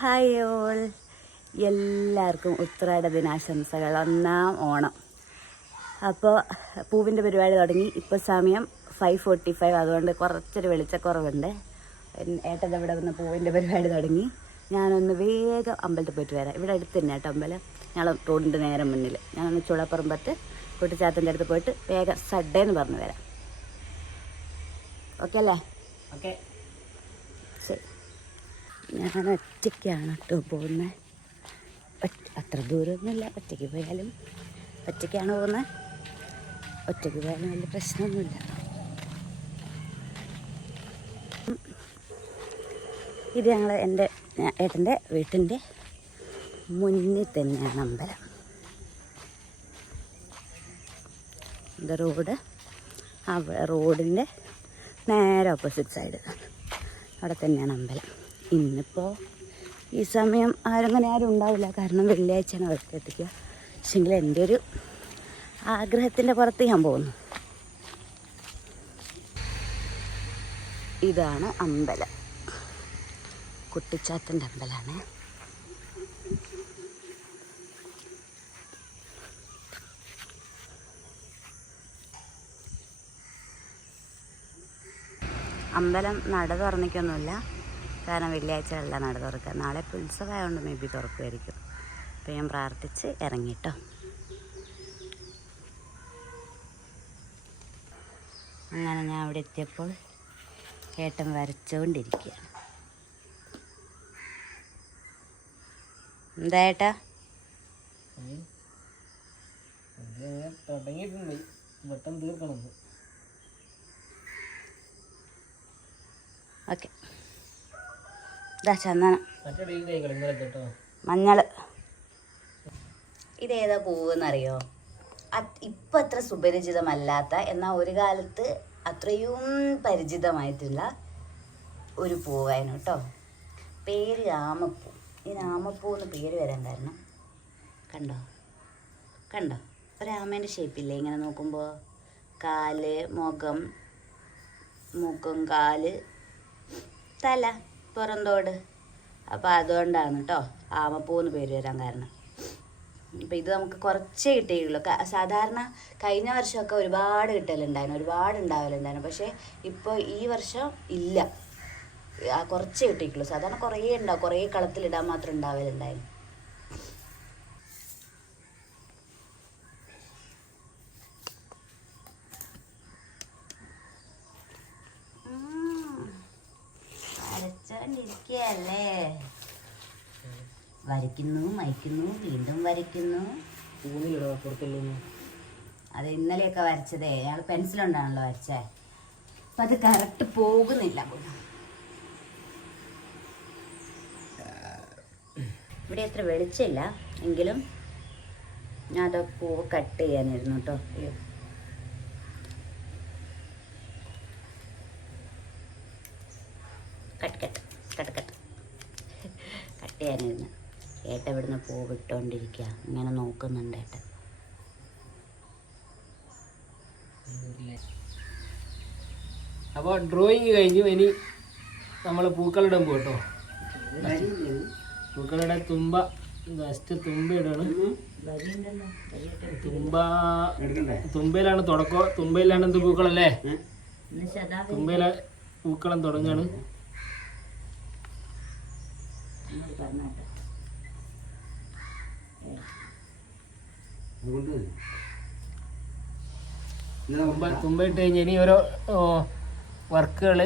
Hi all, എല്ലാവർക്കും ഉത്രാട ദിനാശംസകൾ. ഒന്നാം ഓണം. അപ്പോൾ പൂവിൻ്റെ പരിപാടി തുടങ്ങി. ഇപ്പോൾ സമയം 5:45, അതുകൊണ്ട് കുറച്ചൊരു വെളിച്ചക്കുറവുണ്ട്. ഏട്ടൻ ഇവിടെ വന്ന് പൂവിൻ്റെ പരിപാടി തുടങ്ങി. ഞാനൊന്ന് വേഗം അമ്പലത്തിൽ പോയിട്ട് വരാം. ഇവിടെ അടുത്ത് തന്നെ കേട്ടോ അമ്പലം, ഞങ്ങൾ റോഡിൻ്റെ നേരെ മുന്നിൽ. ഞാനൊന്ന് ചുളപ്പറമ്പത്ത് കുട്ടിച്ചാത്തൻ്റെ അടുത്ത് പോയിട്ട് വേഗം സഡേന്ന് പറഞ്ഞു വരാം. ഓക്കെ അല്ലേ? ഓക്കെ. ശരി. ഞാൻ ഒറ്റയ്ക്കാണ് കേട്ടോ പോകുന്നത്. അത്ര ദൂരമൊന്നുമില്ല. ഒറ്റയ്ക്ക് പോയാലും ഒറ്റയ്ക്കാണ് പോകുന്നത്. ഒറ്റയ്ക്ക് പോയാലും വലിയ പ്രശ്നമൊന്നുമില്ല. ഇത് ഞങ്ങൾ എൻ്റെ ഏട്ടൻ്റെ വീട്ടിൻ്റെ മുന്നിൽ തന്നെയാണ് അമ്പലം. ഇത് റോഡ്, റോഡിൻ്റെ നേരെ ഓപ്പോസിറ്റ് സൈഡ് അവിടെ തന്നെയാണ് അമ്പലം. ഇന്നിപ്പോൾ ഈ സമയം ആരും ഉണ്ടാവില്ല, കാരണം വെള്ളിയാഴ്ചയാണ് അവർക്ക് എത്തിക്കുക. പക്ഷെങ്കിൽ എൻ്റെ ഒരു ആഗ്രഹത്തിൻ്റെ പുറത്ത് ഞാൻ പോകുന്നു. ഇതാണ് അമ്പലം, കുട്ടിച്ചാത്തൻ്റെ അമ്പലമാണ്. അമ്പലം നട തുറന്നിക്കൊന്നുമില്ല, കാരണം വെള്ളിയാഴ്ചയല്ല നട തുറക്കുക. നാളെ ഉത്സവമായതുകൊണ്ട് മേ ബി തുറക്കുമായിരിക്കും. അപ്പോൾ ഞാൻ പ്രാർത്ഥിച്ച് ഇറങ്ങിട്ടോ. അങ്ങനെ ഞാൻ അവിടെ എത്തിയപ്പോൾ ഏട്ടൻ വരച്ചുകൊണ്ടിരിക്കുകയാണ്. എന്താ ഏട്ടാ? ഓക്കെ. ഇതാ ചന്ദനം, മഞ്ഞൾ. ഇതേതാ പൂവെന്നറിയോ? ഇപ്പം അത്ര സുപരിചിതമല്ലാത്ത, എന്നാൽ ഒരു കാലത്ത് അത്രയും പരിചിതമായിട്ടുള്ള ഒരു പൂവായിരുന്നു കേട്ടോ. പേര് ആമപ്പൂ. ഈ ആമപ്പൂ എന്ന് പേര് വരാൻ കാരണം കണ്ടോ ഒരാമേൻ്റെ ഷേപ്പില്ലേ ഇങ്ങനെ നോക്കുമ്പോൾ? കാല്, മുഖം, കാല്, തല, പുറന്തോട്. അപ്പോൾ അതുകൊണ്ടാണ് കേട്ടോ ആമപ്പൂന്ന് പേര് വരാൻ കാരണം. അപ്പോൾ ഇത് നമുക്ക് കുറച്ചേ കിട്ടിയുള്ളൂ. സാധാരണ കഴിഞ്ഞ വർഷമൊക്കെ ഒരുപാട് ഉണ്ടാവലുണ്ടായിരുന്നു. പക്ഷേ ഇപ്പോൾ ഈ വർഷം ഇല്ല, കുറച്ചേ കിട്ടിയിട്ടുള്ളൂ. സാധാരണ കുറേ ഉണ്ടാവും, കുറേ കളത്തിലിടാൻ മാത്രം ഉണ്ടാവലുണ്ടായിരുന്നു. വരച്ചോണ്ടിരിക്കുകയല്ലേ? വരയ്ക്കുന്നു, മയക്കുന്നു, വീണ്ടും വരയ്ക്കുന്നു. അത് ഇന്നലെയൊക്കെ വരച്ചതേ, ഞങ്ങൾ പെൻസിലുണ്ടാണല്ലോ വരച്ചേ. അപ്പം അത് കറക്റ്റ് പോകുന്നില്ല. ഇവിടെ അത്ര വെളിച്ചമില്ല എങ്കിലും ഞാൻ അത് പൂവ് കട്ട് ചെയ്യാനായിരുന്നു കേട്ടോ. അയ്യോ, കട്ട് ചെയ്യാനായിരുന്നു. ഏട്ട ഇവിടുന്ന് പൂവ് ഇട്ടുകൊണ്ടിരിക്കുക, ഇങ്ങനെ നോക്കുന്നുണ്ട് ഏട്ടൻ. അപ്പോൾ ഡ്രോയിങ് കഴിഞ്ഞു. ഇനി നമ്മൾ പൂക്കളിടാൻ പോകട്ടോ. പൂക്കളുടെ തുമ്പയിടാണ്. തുമ്പയിലാണ് തുടക്കം. തുമ്പയിലാണ് എന്ത് പൂക്കളല്ലേ? തുമ്പയിലെ പൂക്കളം തുടങ്ങാണ്. തുമ്പയിട്ട് കഴിഞ്ഞ് ഇനി ഓരോ വർക്കുകൾ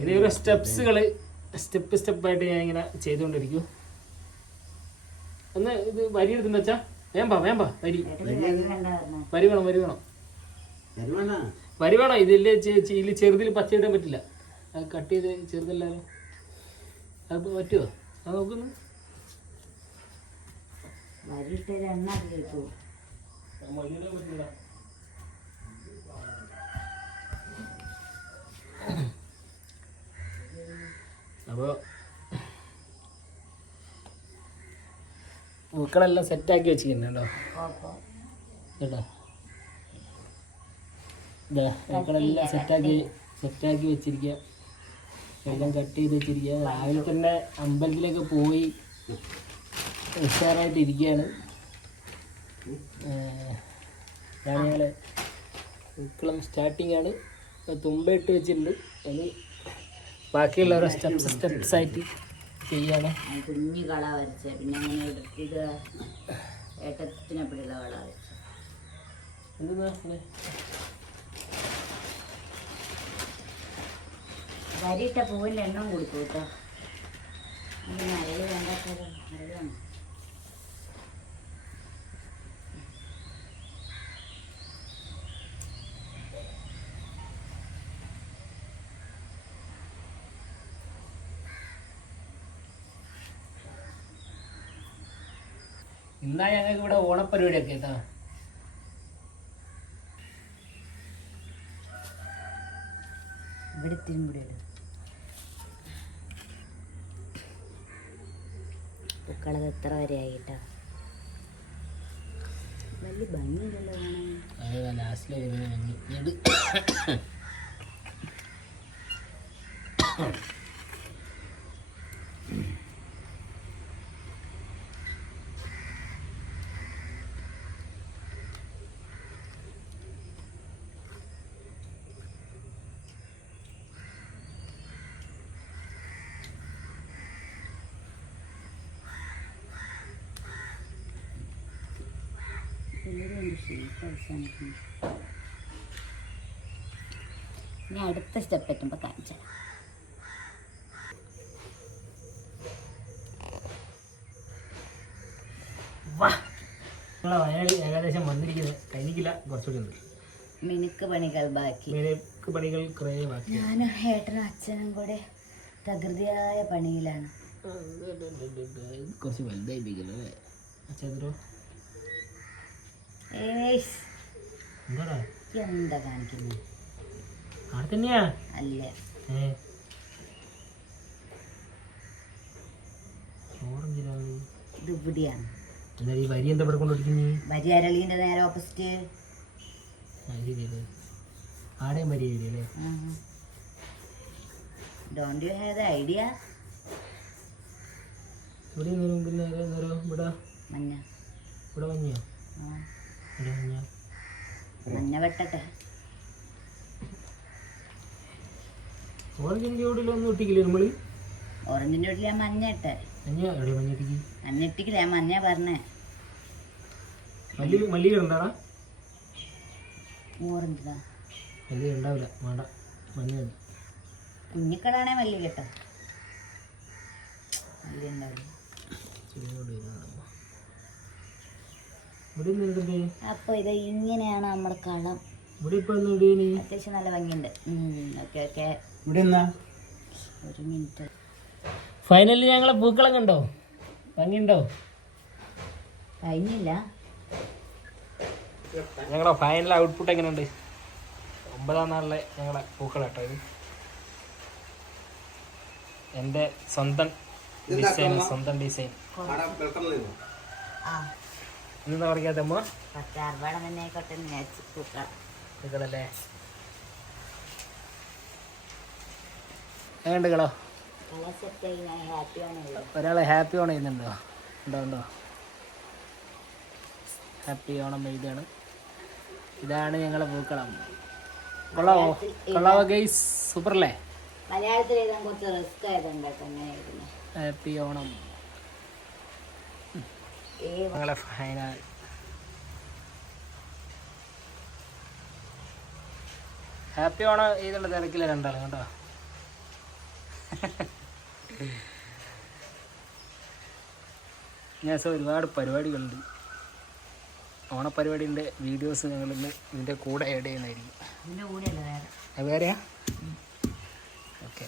ഇനി ഓരോ സ്റ്റെപ്പായിട്ട് ഞാൻ ഇങ്ങനെ ചെയ്തുകൊണ്ടിരിക്കും. ഒന്ന് ഇത് വരി എടുത്തുണ്ട് വെച്ചാ വേമ്പ വരി വേണം. ഇതില്ലേ ചെറുതിൽ പച്ച ഇടാൻ പറ്റില്ല, അത് കട്ട് ചെയ്ത് ചെറുതല്ലാതെ. അത് പറ്റുമോ? അത് നോക്കുന്നു. അപ്പോൾ പൂക്കളെല്ലാം സെറ്റാക്കി വെച്ചിരിക്കുന്നുണ്ടോ കേട്ടോ. പൂക്കളെല്ലാം സെറ്റാക്കി സെറ്റാക്കി വെച്ചിരിക്കുക, എല്ലാം കട്ട് ചെയ്ത് വെച്ചിരിക്കുക. രാവിലെ തന്നെ അമ്പലത്തിലൊക്കെ പോയി ഉഷാറായിട്ട് ഇരിക്കുകയാണ്. ഇതാണ് ഞങ്ങൾ പൂക്കളം സ്റ്റാർട്ടിങ് ആണ്. തുമ്പ ഇട്ട് വെച്ചിട്ടുണ്ട്, അത് ബാക്കിയുള്ളവരെ സ്റ്റെപ്സ് ആയിട്ട് ചെയ്യാണ്. കുഞ്ഞു കള വരച്ച, പിന്നെ അങ്ങനെ ഇത് ഏട്ടത്തിനെപ്പോഴുള്ള കള വരച്ച. വരിയിട്ട പൂവിൻ്റെ എണ്ണം കൊടുക്കും കേട്ടോ. അങ്ങനെ അരളി വേണ്ടാത്തത് അരളാണ്. ഇന്നാ ഞങ്ങൾക്ക് ഇവിടെ ഓണപ്പരിപാടിയൊക്കെ കേട്ടോ. ഇവിടെ തിരുമ്പൂടെ പൂക്കളത് എത്ര വരെ ആയിട്ടാ. വലിയ ഭംഗിയില്ലല്ലോ കാണാൻ. ലാസ്റ്റിലെ ഭംഗി. ഇനി അടുത്ത സ്റ്റെപ്പ് എത്തുമ്പോൾ കാണിച്ചു. വയനാട് ഏകദേശം വന്നിരിക്കുന്നത്, കഴിഞ്ഞിട്ടില്ല, കുറച്ചുകൂടി ഉണ്ട്. മിനുക്ക് പണികൾ ബാക്കി. മിനുക്ക് പണികൾ കുറേ ബാക്കി. ഞാനും ഏട്ടനും അച്ഛനും കൂടെ തകൃതിയായ പണിയിലാണ്. കുറച്ച് വലുതായിട്ടിരിക്കല്ലോ അല്ലേ അച്ഛാ? എന്താ കാണിക്കുന്നത്? അവിടെ തന്നെയാ അല്ല, ഇത് ഇവിടെയാണ്. ഈ വരി എന്താ ഇവിടെ കൊണ്ടുപിടിക്കുന്നത്? വരി അരളീൻ്റെ നേരെ ഓപ്പോസിറ്റ്. ആടെയും വരി അല്ലേ? Don't you have the idea? ഇവിടെ പിന്നെ ഇവിടെ മഞ്ഞ, ഇവിടെ മഞ്ഞയോ? മഞ്ഞ വെട്ടട്ടെ. ഓറഞ്ചിൻ്റെ വീട്ടിലൊന്നും ഒട്ടിക്കില്ലേ നമ്മള്? ഓറഞ്ചിൻ്റെ വീട്ടിൽ ഞാൻ മഞ്ഞ ഇട്ടെ. മഞ്ഞ ഇട്ടിക്കില്ല, ഞാൻ മഞ്ഞ പറഞ്ഞേ. മല്ലിക ഉണ്ടാടാ? ഓറഞ്ചിതാ മല്ലിക ഉണ്ടാവില്ല, വേണ്ട, മഞ്ഞ കുഞ്ഞിക്കടാണേ മല്ലി കേട്ടോ. മല്ലി ഉണ്ടാവില്ല. അപ്പൊ ഇത് ഇങ്ങനെയാണ് നമ്മുടെ കളം. അത്യാവശ്യം നല്ല ഭംഗിയുണ്ട്. ഓക്കെ ഓക്കെ, ഒരു മിനിറ്റ്. ഫൈനലി ഞങ്ങളെ പൂക്കളം കണ്ടോ? ഭംഗിയുണ്ടോ? കഴിഞ്ഞില്ല. ഞങ്ങളുടെ ഫൈനൽ ഔട്ട്പുട്ട് എങ്ങനെയുണ്ട്? 9ാം നാളിലെ ഞങ്ങളെ പൂക്കളം കേട്ടോ. ഇത് എൻ്റെ സ്വന്തം ഡിസൈൻ. എന്താ പറയാത്തമ്മ? പൂക്കളല്ലേ വേണ്ട കളോ? ഒരാളെ ഹാപ്പി ഓണം ചെയ്യുന്നുണ്ടോ? ഉണ്ടോ? ഹാപ്പി ഓണം എഴുതാണ്. ഇതാണ് ഞങ്ങളെ പൂക്കളം. കൊള്ളാവോ ഗൈസ്? സൂപ്പർ അല്ലേ? മലയാളത്തിൽ എഴുതാൻ കുറച്ച് റിസ്ക് ആയതുണ്ടാക്കും. ഹാപ്പി ഓണം. ഞങ്ങളെ ഫൈനൽ ഹാപ്പി ഓണം ചെയ്തുള്ള തിരക്കില്ല രണ്ടാളും കേട്ടോ. ഞാൻ ഒരുപാട് പരിപാടികളുണ്ട്. ഓണപ്പരിപാടിൻ്റെ വീഡിയോസ് ഞങ്ങളിന്ന് ഇതിൻ്റെ കൂടെ ആഡ് ചെയ്യുന്നതായിരിക്കും. ഇതിൻ്റെ കൂടെയല്ല, വേറെ വേറെയാ? ഓക്കെ.